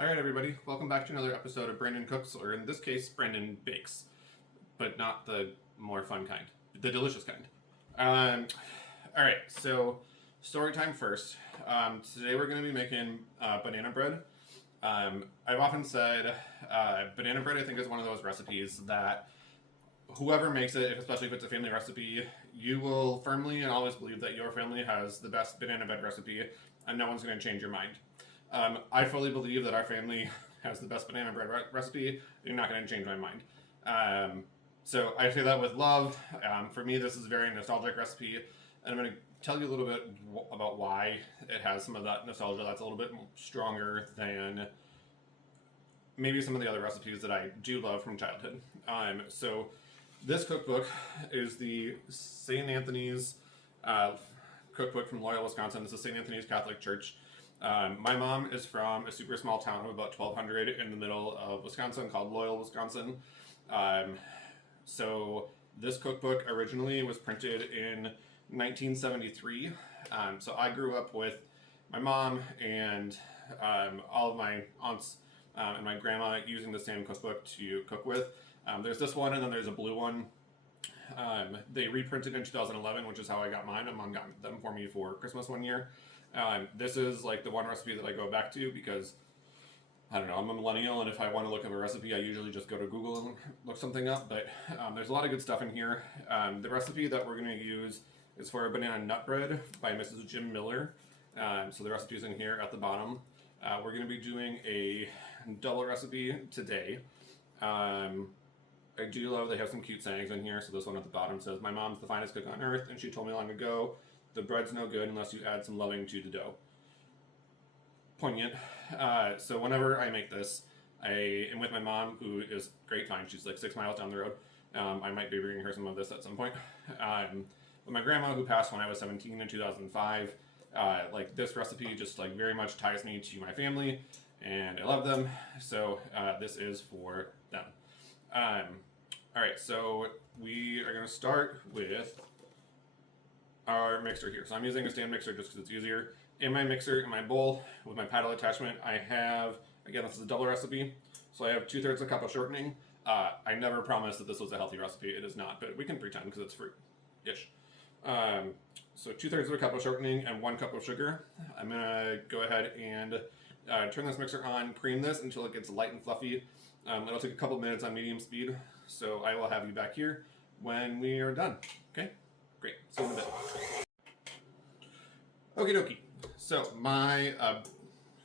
Alright everybody, welcome back to another episode of Brandon Cooks, or in this case, Brandon Bakes. But not the more fun kind, the delicious kind. Alright, so story time first. Today we're going to be making banana bread. I've often said banana bread I think is one of those recipes that whoever makes it, especially if it's a family recipe, you will firmly and always believe that your family has the best banana bread recipe and no one's going to change your mind. I fully believe that our family has the best banana bread recipe. You're not going to change my mind. So I say that with love. For me, this is a very nostalgic recipe, and I'm going to tell you a little bit about why it has some of that nostalgia that's a little bit stronger than maybe some of the other recipes that I do love from childhood. So this cookbook is the St. Anthony's cookbook from Loyal, Wisconsin. This is St. Anthony's Catholic Church. My mom is from a super small town of about 1,200 in the middle of Wisconsin called Loyal, Wisconsin. So this cookbook originally was printed in 1973. So I grew up with my mom and all of my aunts and my grandma using the same cookbook to cook with. There's this one and then there's a blue one. They reprinted in 2011, which is how I got mine. My mom got them for me for Christmas one year. This is like the one recipe that I go back to because, I don't know, I'm a millennial, and if I want to look up a recipe, I usually just go to Google and look something up, but there's a lot of good stuff in here. The recipe that we're going to use is for a banana nut bread by Mrs. Jim Miller. So the recipe is in here at the bottom. We're going to be doing a double recipe today. I do love they have some cute sayings in here. So this one at the bottom says, "My mom's the finest cook on earth, and she told me long ago, the bread's no good unless you add some loving to the dough." Poignant. So whenever I make this, I am with my mom, who is great fine. She's like 6 miles down the road. I might be bringing her some of this at some point. But my grandma, who passed when I was 17 in 2005, like this recipe just like very much ties me to my family, and I love them. So this is for them. All right, so we are going to start with our mixer here. So I'm using a stand mixer just because it's easier. In my mixer, in my bowl, with my paddle attachment, I have, again, this is a double recipe. So I have 2/3 a cup of shortening. I never promised that this was a healthy recipe. It is not, but we can pretend because it's fruit-ish. So 2/3 of a cup of shortening and 1 cup of sugar. I'm gonna go ahead and turn this mixer on, cream this until it gets light and fluffy. It'll take a couple minutes on medium speed. So I will have you back here when we are done. Okay? Great. See you in a bit. Okie dokie. So my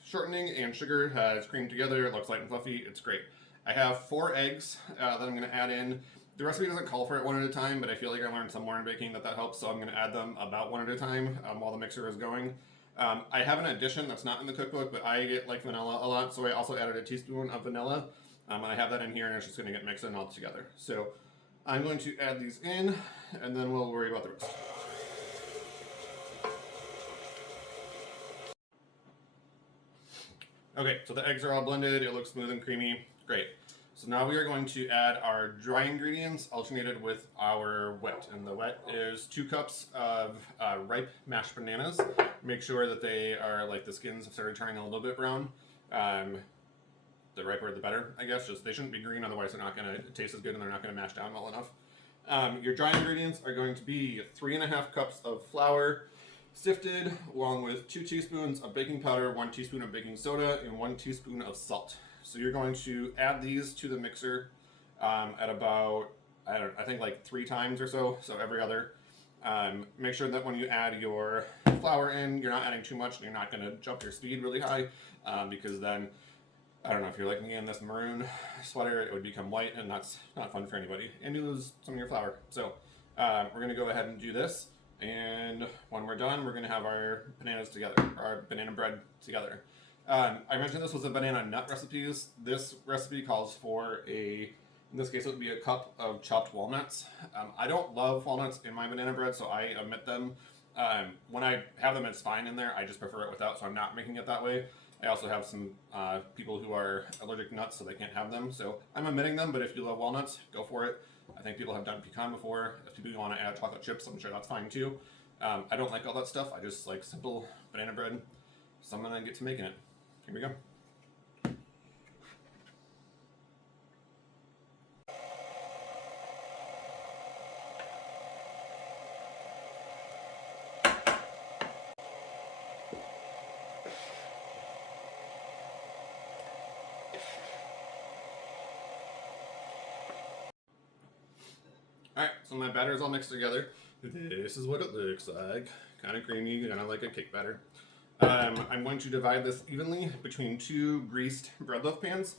shortening and sugar has creamed together. It looks light and fluffy. It's great. I have 4 eggs that I'm going to add in. The recipe doesn't call for it one at a time, but I feel like I learned somewhere in baking that helps, so I'm going to add them about one at a time while the mixer is going. I have an addition that's not in the cookbook, but I like vanilla a lot, so I also added a teaspoon of vanilla. And I have that in here, and it's just going to get mixed in all together. So I'm going to add these in, and then we'll worry about the rest. Okay, so the eggs are all blended. It looks smooth and creamy. Great. So now we are going to add our dry ingredients alternated with our wet. And the wet is 2 cups of ripe mashed bananas. Make sure that they are, like, the skins have started turning a little bit brown. The riper the better, I guess. Just they shouldn't be green, otherwise they're not going to taste as good and they're not going to mash down well enough. Your dry ingredients are going to be 3.5 cups of flour, sifted, along with 2 teaspoons of baking powder, 1 teaspoon of baking soda, and 1 teaspoon of salt. So you're going to add these to the mixer at about, I think like 3 times or so, so every other. Make sure that when you add your flour in, you're not adding too much and you're not going to jump your speed really high because then, I don't know, if you're like me in this maroon sweater, it would become white, and that's not fun for anybody. And you lose some of your flour. So we're going to go ahead and do this. And when we're done, we're going to have our bananas together, our banana bread together. I mentioned this was a banana nut recipe. This recipe calls for in this case, it would be a cup of chopped walnuts. I don't love walnuts in my banana bread, so I omit them. When I have them, it's fine in there. I just prefer it without, so I'm not making it that way. I also have some people who are allergic to nuts, so they can't have them. So I'm omitting them, but if you love walnuts, go for it. I think people have done pecan before. If people want to add chocolate chips, I'm sure that's fine too. I don't like all that stuff. I just like simple banana bread. So I'm going to get to making it. Here we go. So my batter is all mixed together. This is what it looks like. Kind of creamy, kind of like a cake batter. I'm going to divide this evenly between 2 greased bread loaf pans.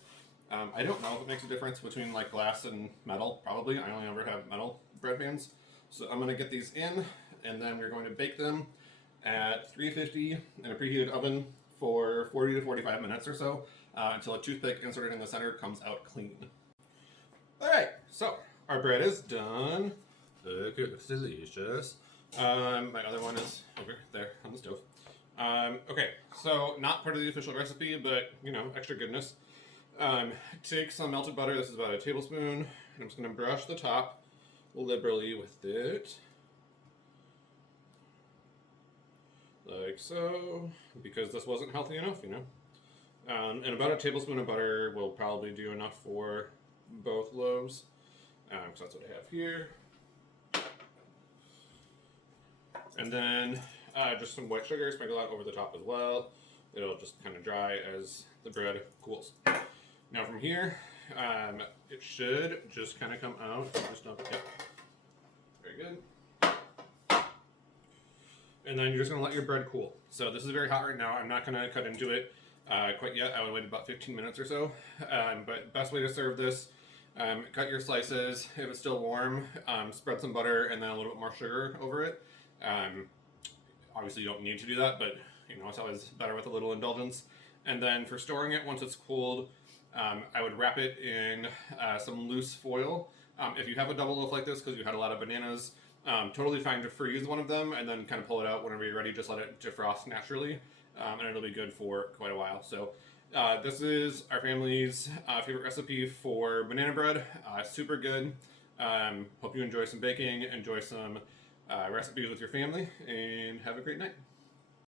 I don't know if it makes a difference between like glass and metal. Probably. I only ever have metal bread pans. So I'm going to get these in, and then we're going to bake them at 350 in a preheated oven for 40 to 45 minutes or so, until a toothpick inserted in the center comes out clean. Alright, so our bread is done. Look, it looks delicious. My other one is over there on the stove. Okay, so not part of the official recipe, but, you know, extra goodness. Take some melted butter, this is about a tablespoon, and I'm just going to brush the top liberally with it. Like so, because this wasn't healthy enough, you know. And about a tablespoon of butter will probably do enough for both loaves, because that's what I have here. And then just some white sugar, sprinkle that over the top as well. It'll just kind of dry as the bread cools. Now from here, it should just kind of come out. Just not, yeah. Very good. And then you're just going to let your bread cool. So this is very hot right now. I'm not going to cut into it quite yet. I would wait about 15 minutes or so. But best way to serve this, cut your slices. If it's still warm, spread some butter and then a little bit more sugar over it. Obviously you don't need to do that, but you know, it's always better with a little indulgence. And then for storing it, once it's cooled, I would wrap it in some loose foil. If you have a double loaf like this, because you had a lot of bananas, totally fine to freeze one of them and then kind of pull it out whenever you're ready. Just let it defrost naturally, and it'll be good for quite a while. So this is our family's favorite recipe for banana bread. Super good. Hope you enjoy some baking, enjoy some recipes with your family, and have a great night.